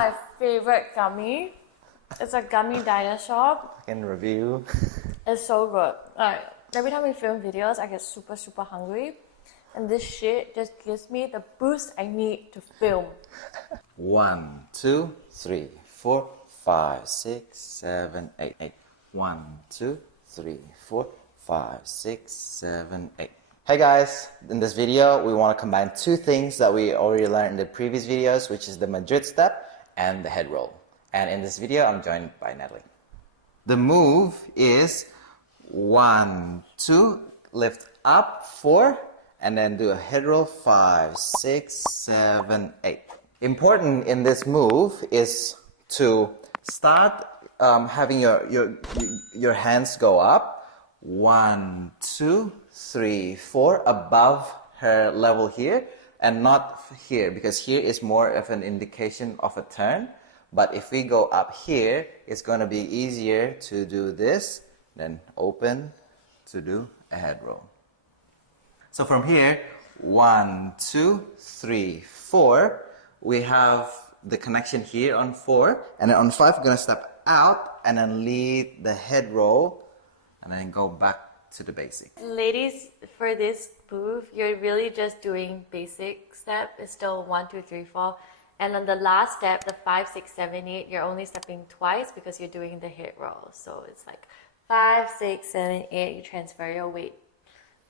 my favorite gummy. It's a gummy dinosaur. I can review. It's so good. Like, every time we film videos, I get super, super hungry. And this shit just gives me the boost I need to film. 1, 2, 3, 4, 5, 6, 7, 8, 8. 1, 2, 3, 4, 5, 6, 7, 8. Hey guys, in this video we want to combine two things that we already learned in the previous videos, which is the Madrid step and the head roll. And in this video I'm joined by Natalie. The move is 1, 2, lift up, 4, and then do a head roll, 5, 6, 7, 8. Important in this move is to start having your hands go up. 1, 2, 3, 4 above her level here, and not here, because here is more of an indication of a turn. But if we go up here, it's going to be easier to do this, then open to do a head roll. So from here, 1, 2, 3, 4, we have the connection here on 4, and then on 5 we're going to step out and then lead the head roll and then go back to the basic. Ladies, for this move, you're really just doing basic step. It's still 1, 2, 3, 4. And on the last step, the 5, 6, 7, 8, you're only stepping twice because you're doing the head roll. So it's like 5, 6, 7, 8, you transfer your weight.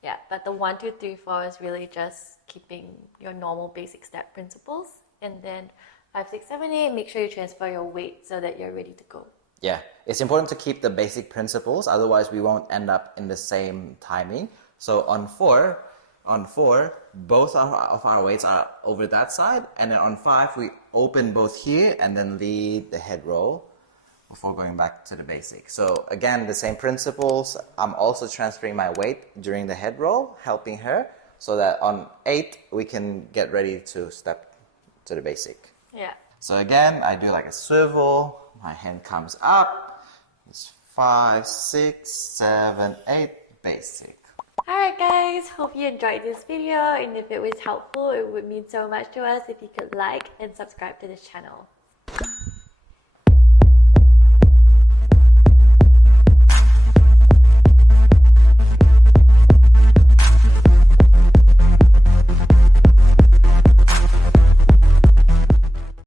Yeah, but the 1, 2, 3, 4 is really just keeping your normal basic step principles. And then 5, 6, 7, 8, make sure you transfer your weight so that you're ready to go. Yeah, it's important to keep the basic principles, otherwise we won't end up in the same timing. So on 4, both of our weights are over that side, and then on 5 we open both here and then lead the head roll before going back to the basic. So again, the same principles. I'm also transferring my weight during the head roll, helping her, so that on 8 we can get ready to step to the basic. Yeah. So again, I do like a swivel, my hand comes up, it's 5, 6, 7, 8, basic. Alright guys, hope you enjoyed this video, and if it was helpful, it would mean so much to us if you could like and subscribe to this channel.